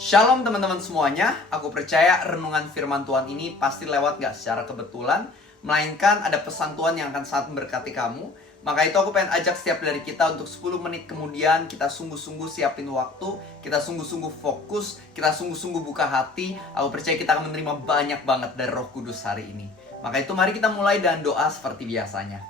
Shalom teman-teman semuanya, aku percaya renungan firman Tuhan ini pasti lewat gak secara kebetulan, melainkan ada pesan Tuhan yang akan sangat memberkati kamu. Maka itu aku pengen ajak setiap dari kita untuk 10 menit kemudian kita sungguh-sungguh siapin waktu, kita sungguh-sungguh fokus, kita sungguh-sungguh buka hati. Aku percaya kita akan menerima banyak banget dari Roh Kudus hari ini. Maka itu mari kita mulai dengan doa seperti biasanya.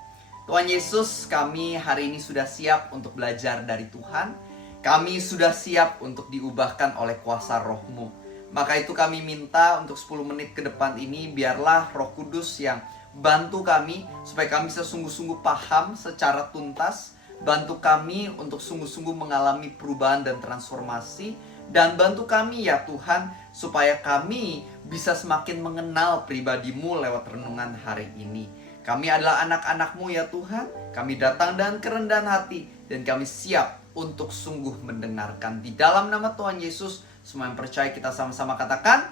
Tuhan Yesus, kami hari ini sudah siap untuk belajar dari Tuhan. Kami sudah siap untuk diubahkan oleh kuasa Roh-Mu. Maka itu kami minta untuk 10 menit ke depan ini, biarlah Roh Kudus yang bantu kami, supaya kami bisa sungguh-sungguh paham secara tuntas. Bantu kami untuk sungguh-sungguh mengalami perubahan dan transformasi. Dan bantu kami ya Tuhan, supaya kami bisa semakin mengenal pribadi-Mu lewat renungan hari ini. Kami adalah anak-anak-Mu ya Tuhan. Kami datang dengan kerendahan hati, dan kami siap untuk sungguh mendengarkan. Di dalam nama Tuhan Yesus, semua yang percaya kita sama-sama katakan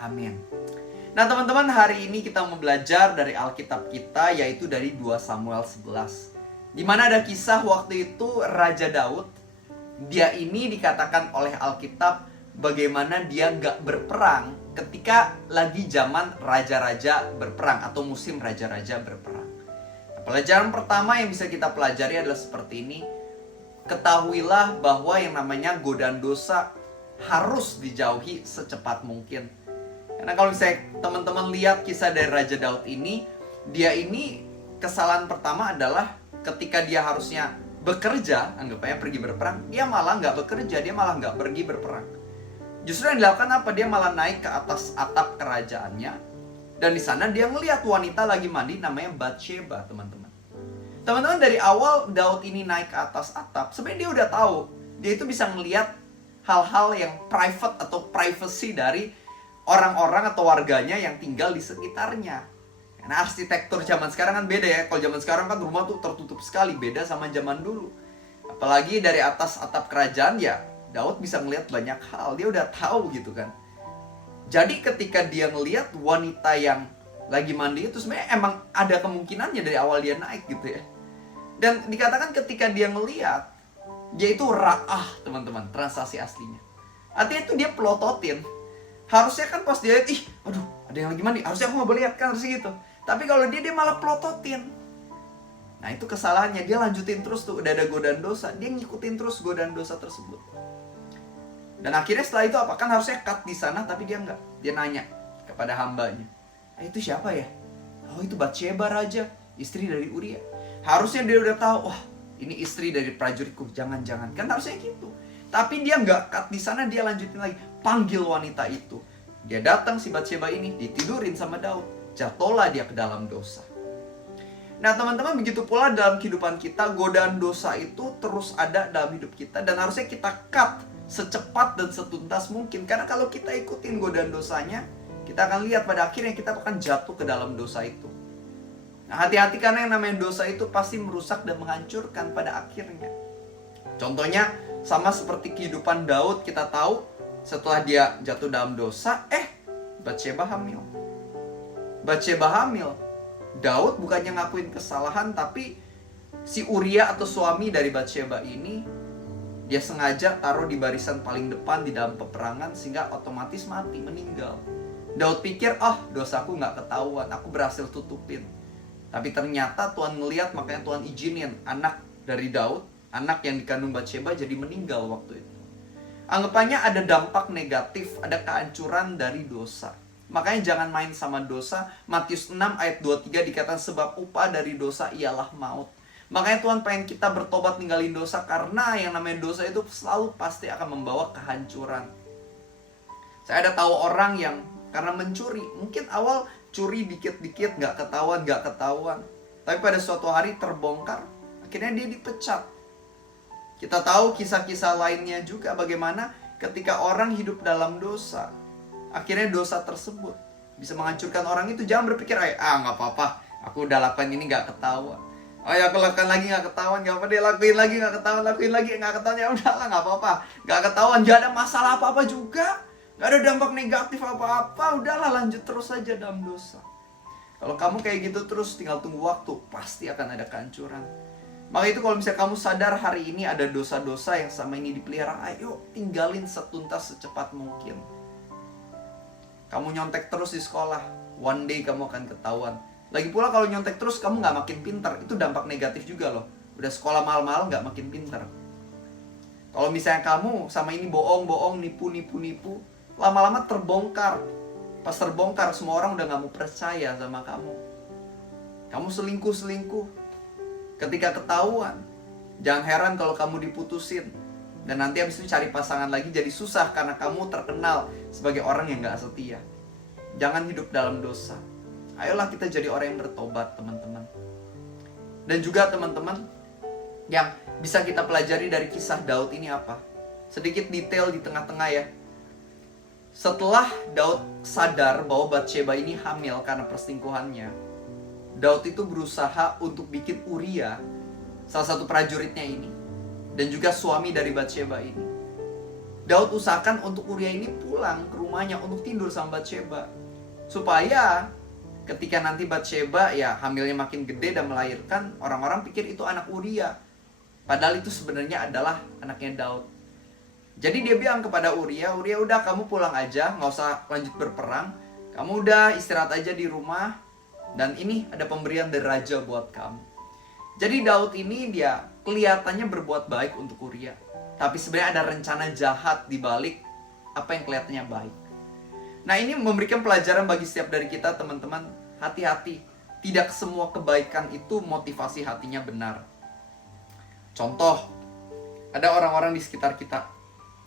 amin. Nah teman-teman, hari ini kita mau belajar dari Alkitab kita, yaitu dari 2 Samuel 11. Dimana ada kisah waktu itu Raja Daud. Dia ini dikatakan oleh Alkitab bagaimana dia gak berperang ketika lagi zaman raja-raja berperang atau musim raja-raja berperang. Nah, pelajaran pertama yang bisa kita pelajari adalah seperti ini. Ketahuilah bahwa yang namanya godaan dosa harus dijauhi secepat mungkin. Karena kalau misalnya teman-teman lihat kisah dari Raja Daud ini, dia ini kesalahan pertama adalah ketika dia harusnya bekerja, anggapnya pergi berperang, dia malah nggak bekerja, dia malah nggak pergi berperang. Justru yang dilakukan apa? Dia malah naik ke atas atap kerajaannya, dan di sana dia melihat wanita lagi mandi namanya Batsheba, teman-teman. Teman-teman, dari awal Daud ini naik ke atas atap, sebenarnya dia udah tahu. Dia itu bisa melihat hal-hal yang private atau privacy dari orang-orang atau warganya yang tinggal di sekitarnya. Karena arsitektur zaman sekarang kan beda ya. Kalau zaman sekarang kan rumah tuh tertutup sekali, beda sama zaman dulu. Apalagi dari atas atap kerajaan ya, Daud bisa melihat banyak hal. Dia udah tahu gitu kan. Jadi ketika dia ngelihat wanita yang lagi mandi itu, sebenarnya emang ada kemungkinannya dari awal dia naik gitu ya. Dan dikatakan ketika dia ngeliat, dia itu ra'ah, teman-teman, translasi aslinya. Artinya itu dia pelototin. Harusnya kan pas dia lihat, aduh, ada yang lagi mandi, harusnya aku gak boleh lihat kan, harusnya gitu. Tapi kalau dia malah pelototin. Nah itu kesalahannya, dia lanjutin terus tuh, udah ada godaan dosa, dia ngikutin terus godaan dosa tersebut. Dan akhirnya setelah itu apa? Kan harusnya cut di sana, tapi dia enggak. Dia nanya kepada hambanya, itu siapa ya? Oh itu Batsheba raja, istri dari Uria. Harusnya dia udah tahu, wah ini istri dari prajuritku, jangan-jangan. Kan harusnya gitu. Tapi dia nggak cut di sana, dia lanjutin lagi. Panggil wanita itu. Dia datang si Batsheba ini, ditidurin sama Daud. Jatuhlah dia ke dalam dosa. Nah teman-teman, begitu pula dalam kehidupan kita, godaan dosa itu terus ada dalam hidup kita. Dan harusnya kita cut secepat dan setuntas mungkin. Karena kalau kita ikutin godaan dosanya, kita akan lihat pada akhirnya kita akan jatuh ke dalam dosa itu. Nah, hati-hati karena yang namanya dosa itu pasti merusak dan menghancurkan pada akhirnya. Contohnya sama seperti kehidupan Daud, kita tahu setelah dia jatuh dalam dosa, Batsheba hamil. Batsheba hamil. Daud bukannya ngakuin kesalahan, tapi si Uria atau suami dari Batsheba ini, dia sengaja taruh di barisan paling depan di dalam peperangan sehingga otomatis mati, meninggal. Daud pikir, dosaku gak ketahuan, aku berhasil tutupin. Tapi ternyata Tuhan ngeliat, makanya Tuhan izinin anak dari Daud, anak yang dikandung Batsheba jadi meninggal waktu itu. Anggapannya ada dampak negatif, ada kehancuran dari dosa. Makanya jangan main sama dosa. Matius 6 ayat 23 dikatakan sebab upah dari dosa ialah maut. Makanya Tuhan pengen kita bertobat ninggalin dosa, karena yang namanya dosa itu selalu pasti akan membawa kehancuran. Saya ada tahu orang yang karena mencuri, mungkin awal curi dikit-dikit, gak ketahuan. Tapi pada suatu hari terbongkar, akhirnya dia dipecat. Kita tahu kisah-kisah lainnya juga bagaimana ketika orang hidup dalam dosa, akhirnya dosa tersebut bisa menghancurkan orang itu. Jangan berpikir, gak apa-apa, aku udah lakukan ini gak ketahuan. Aku lakukan lagi gak ketahuan, gak apa-apa deh, lakuin lagi gak ketahuan, ya udahlah gak apa-apa. Gak ketahuan, gak ada masalah apa-apa juga. Gak ada dampak negatif apa-apa, udahlah lanjut terus saja dalam dosa. Kalau kamu kayak gitu terus, tinggal tunggu waktu, pasti akan ada kehancuran. Maka itu kalau misalnya kamu sadar hari ini ada dosa-dosa yang sama ini dipelihara, ayo tinggalin setuntas secepat mungkin. Kamu nyontek terus di sekolah, one day kamu akan ketahuan. Lagi pula kalau nyontek terus kamu nggak makin pintar, itu dampak negatif juga loh. Udah sekolah mahal-mahal nggak makin pintar. Kalau misalnya kamu sama ini bohong-bohong, nipu, lama-lama terbongkar. Pas terbongkar semua orang udah nggak mau percaya sama kamu. Kamu selingkuh. Ketika ketahuan, jangan heran kalau kamu diputusin. Dan nanti habis itu cari pasangan lagi jadi susah karena kamu terkenal sebagai orang yang gak setia. Jangan hidup dalam dosa. Ayolah kita jadi orang yang bertobat, teman-teman. Dan juga teman-teman, yang bisa kita pelajari dari kisah Daud ini apa? Sedikit detail di tengah-tengah ya. Setelah Daud sadar bahwa Batsheba ini hamil karena perselingkuhannya, Daud itu berusaha untuk bikin Uria, salah satu prajuritnya ini, dan juga suami dari Batsheba ini. Daud usahakan untuk Uria ini pulang ke rumahnya untuk tidur sama Batsheba. Supaya ketika nanti Batsheba ya hamilnya makin gede dan melahirkan, orang-orang pikir itu anak Uria. Padahal itu sebenarnya adalah anaknya Daud. Jadi dia bilang kepada Uria, udah kamu pulang aja, nggak usah lanjut berperang. Kamu udah istirahat aja di rumah. Dan ini ada pemberian dari raja buat kamu. Jadi Daud ini dia kelihatannya berbuat baik untuk Uria. Tapi sebenarnya ada rencana jahat di balik apa yang kelihatannya baik. Nah ini memberikan pelajaran bagi setiap dari kita teman-teman. Hati-hati, tidak semua kebaikan itu motivasi hatinya benar. Contoh, ada orang-orang di sekitar kita.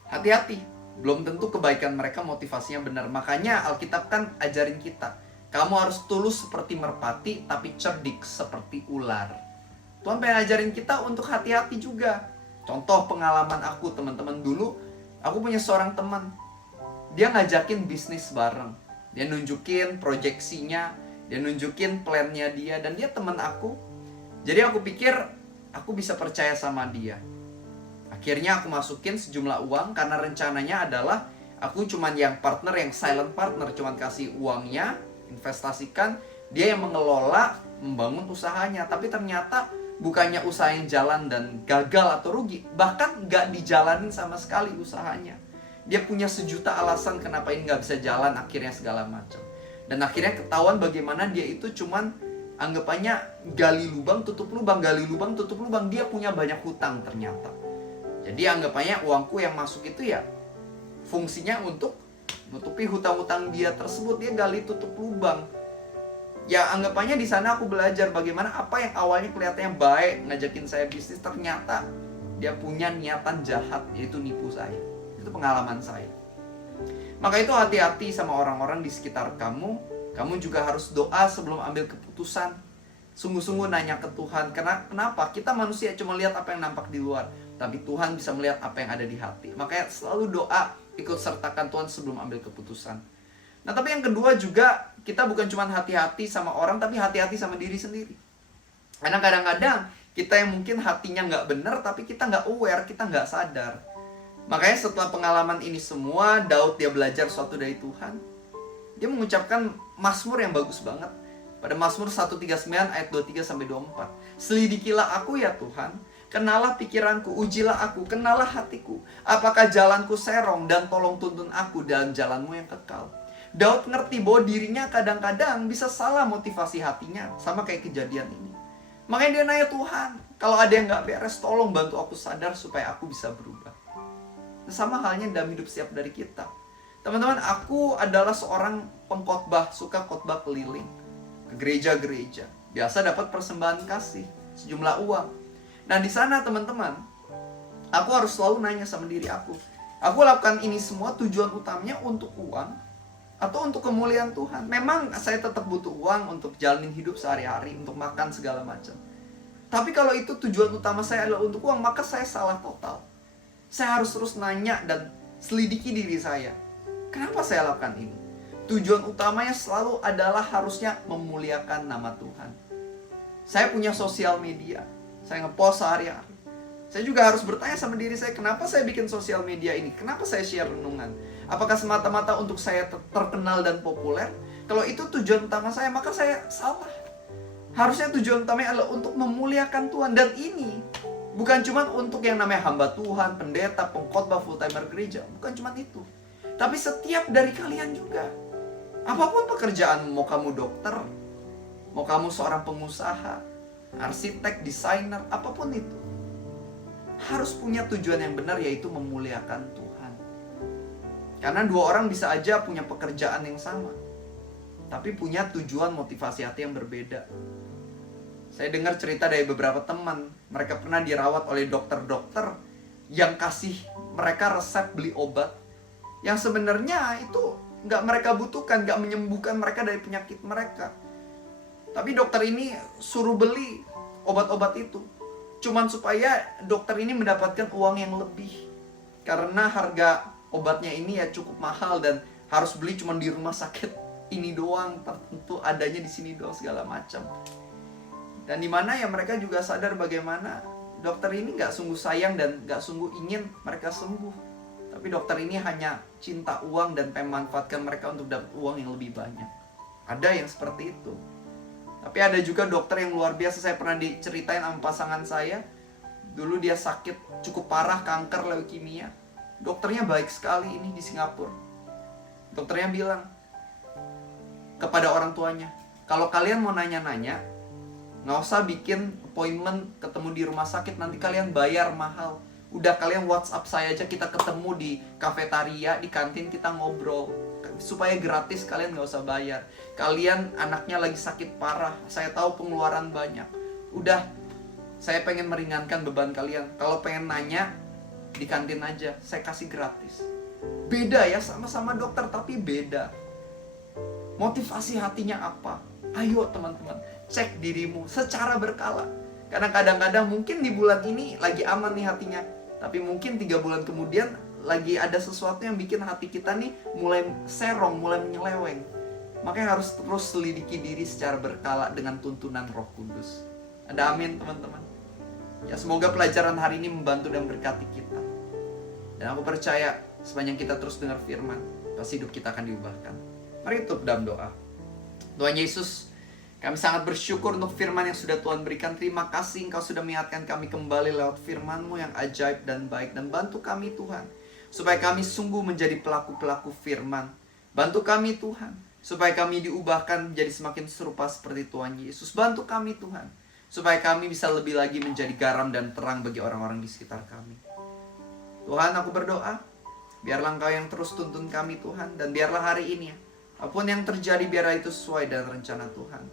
Hati-hati, belum tentu kebaikan mereka motivasinya benar. Makanya Alkitab kan ajarin kita, kamu harus tulus seperti merpati, tapi cerdik seperti ular. Tuhan pengen ajarin kita untuk hati-hati juga. Contoh pengalaman aku teman-teman, dulu aku punya seorang teman. Dia ngajakin bisnis bareng. Dia nunjukin proyeksinya, dia nunjukin plannya dia, dan dia teman aku. Jadi aku pikir aku bisa percaya sama dia. Akhirnya aku masukin sejumlah uang karena rencananya adalah aku cuman yang partner, yang silent partner, cuman kasih uangnya, investasikan, dia yang mengelola, membangun usahanya. Tapi ternyata bukannya usaha yang jalan dan gagal atau rugi, bahkan gak dijalanin sama sekali usahanya. Dia punya sejuta alasan kenapa ini gak bisa jalan, akhirnya segala macam. Dan akhirnya ketahuan bagaimana dia itu cuman anggapannya gali lubang, tutup lubang, gali lubang, tutup lubang. Dia punya banyak hutang ternyata. Jadi anggapannya uangku yang masuk itu ya fungsinya untuk nutupi hutang-hutang dia tersebut. Dia gali tutup lubang. Ya anggapannya di sana aku belajar bagaimana apa yang awalnya kelihatannya baik, ngajakin saya bisnis, ternyata dia punya niatan jahat, yaitu nipu saya. Itu pengalaman saya. Maka itu hati-hati sama orang-orang di sekitar kamu. Kamu juga harus doa sebelum ambil keputusan. Sungguh-sungguh nanya ke Tuhan. Kenapa? Kita manusia cuma lihat apa yang nampak di luar, tapi Tuhan bisa melihat apa yang ada di hati. Makanya selalu doa, ikut sertakan Tuhan sebelum ambil keputusan. Nah tapi yang kedua juga, kita bukan cuma hati-hati sama orang, tapi hati-hati sama diri sendiri. Karena kadang-kadang kita yang mungkin hatinya nggak benar, tapi kita nggak aware, kita nggak sadar. Makanya setelah pengalaman ini semua, Daud dia belajar sesuatu dari Tuhan. Dia mengucapkan mazmur yang bagus banget. Pada Mazmur 139 ayat 23-24. Selidikilah aku ya Tuhan, kenalah pikiranku, ujilah aku, kenalah hatiku. Apakah jalanku serong, dan tolong tuntun aku dalam jalanmu yang kekal. Daud ngerti bahwa dirinya kadang-kadang bisa salah motivasi hatinya, sama kayak kejadian ini. Makanya dia nanya, Tuhan, kalau ada yang gak beres, tolong bantu aku sadar supaya aku bisa berubah. Sama halnya dalam hidup setiap dari kita. Teman-teman, aku adalah seorang pengkhotbah, suka khotbah keliling ke gereja-gereja. Biasa dapat persembahan kasih, sejumlah uang. Nah di sana teman-teman, aku harus selalu nanya sama diri aku lakukan ini semua tujuan utamanya untuk uang atau untuk kemuliaan Tuhan? Memang saya tetap butuh uang untuk jalanin hidup sehari-hari, untuk makan segala macam. Tapi kalau itu tujuan utama saya adalah untuk uang, maka saya salah total. Saya harus terus nanya dan selidiki diri saya. Kenapa saya lakukan ini? Tujuan utamanya selalu adalah harusnya memuliakan nama Tuhan. Saya punya sosial media, saya ngepost sehari-hari. Saya juga harus bertanya sama diri saya, kenapa saya bikin sosial media ini? Kenapa saya share renungan? Apakah semata-mata untuk saya terkenal dan populer? Kalau itu tujuan utama saya, maka saya salah. Harusnya tujuan utamanya adalah untuk memuliakan Tuhan. Dan ini bukan cuma untuk yang namanya hamba Tuhan, pendeta, pengkhotbah, full-timer gereja. Bukan cuma itu. Tapi setiap dari kalian juga. Apapun pekerjaan, mau kamu dokter, mau kamu seorang pengusaha, arsitek, desainer, apapun itu, harus punya tujuan yang benar, yaitu memuliakan Tuhan. Karena dua orang bisa aja punya pekerjaan yang sama, tapi punya tujuan motivasi hati yang berbeda. Saya dengar cerita dari beberapa teman, mereka pernah dirawat oleh dokter-dokter yang kasih mereka resep beli obat yang sebenarnya itu nggak mereka butuhkan, nggak menyembuhkan mereka dari penyakit mereka. Tapi dokter ini suruh beli obat-obat itu cuman supaya dokter ini mendapatkan uang yang lebih. Karena harga obatnya ini ya cukup mahal dan harus beli cuman di rumah sakit ini doang, tertentu adanya di sini doang, segala macam. Dan dimana ya mereka juga sadar bagaimana dokter ini nggak sungguh sayang dan nggak sungguh ingin mereka sembuh. Tapi dokter ini hanya cinta uang dan memanfaatkan mereka untuk dapat uang yang lebih banyak. Ada yang seperti itu. Tapi ada juga dokter yang luar biasa. Saya pernah diceritain sama pasangan saya. Dulu dia sakit cukup parah, kanker, leukemia. Dokternya baik sekali ini di Singapura. Dokternya bilang kepada orang tuanya, kalau kalian mau nanya-nanya, nggak usah bikin appointment ketemu di rumah sakit, nanti kalian bayar mahal. Udah kalian WhatsApp saya aja, kita ketemu di kafetaria, di kantin, kita ngobrol. Supaya gratis, kalian nggak usah bayar. Kalian anaknya lagi sakit parah, saya tahu pengeluaran banyak. Udah, saya pengen meringankan beban kalian. Kalau pengen nanya, di kantin aja, saya kasih gratis. Beda ya, sama-sama dokter, tapi beda. Motivasi hatinya apa? Ayo teman-teman, cek dirimu secara berkala. Karena kadang-kadang mungkin di bulan ini lagi aman nih hatinya, tapi mungkin 3 bulan kemudian lagi ada sesuatu yang bikin hati kita nih mulai serong, mulai menyeleweng. Makanya harus terus selidiki diri secara berkala dengan tuntunan Roh Kudus. Ada amin teman-teman. Ya semoga pelajaran hari ini membantu dan berkati kita. Dan aku percaya sepanjang kita terus dengar firman, pasti hidup kita akan diubahkan. Mari tutup dalam doa. Tuhan Yesus, kami sangat bersyukur untuk firman yang sudah Tuhan berikan. Terima kasih Engkau sudah mengingatkan kami kembali lewat firman-Mu yang ajaib dan baik. Dan bantu kami Tuhan, supaya kami sungguh menjadi pelaku-pelaku firman. Bantu kami Tuhan, supaya kami diubahkan menjadi semakin serupa seperti Tuhan Yesus. Bantu kami Tuhan, supaya kami bisa lebih lagi menjadi garam dan terang bagi orang-orang di sekitar kami. Tuhan, aku berdoa, biarlah Engkau yang terus tuntun kami Tuhan. Dan biarlah hari ini, apapun yang terjadi, biarlah itu sesuai dengan rencana Tuhan.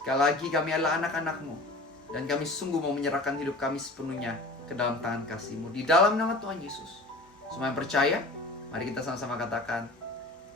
Sekali lagi kami adalah anak-anak-Mu, dan kami sungguh mau menyerahkan hidup kami sepenuhnya ke dalam tangan kasih-Mu. Di dalam nama Tuhan Yesus. Semua yang percaya, mari kita sama-sama katakan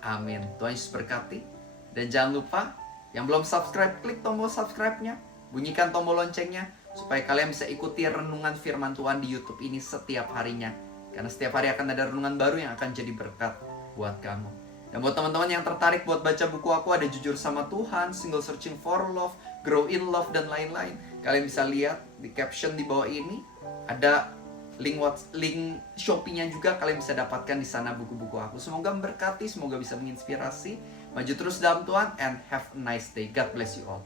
amin. Tuhan Yesus berkati. Dan jangan lupa, yang belum subscribe, klik tombol subscribe-nya, bunyikan tombol loncengnya, supaya kalian bisa ikuti renungan firman Tuhan di YouTube ini setiap harinya. Karena setiap hari akan ada renungan baru yang akan jadi berkat buat kamu. Dan buat teman-teman yang tertarik buat baca buku aku, ada Jujur Sama Tuhan, Single Searching for Love, Grow in Love, dan lain-lain. Kalian bisa lihat di caption di bawah ini, ada link Shopee-nya juga. Kalian bisa dapatkan di sana buku-buku aku. Semoga memberkati, semoga bisa menginspirasi. Maju terus dalam Tuhan, and have a nice day. God bless you all.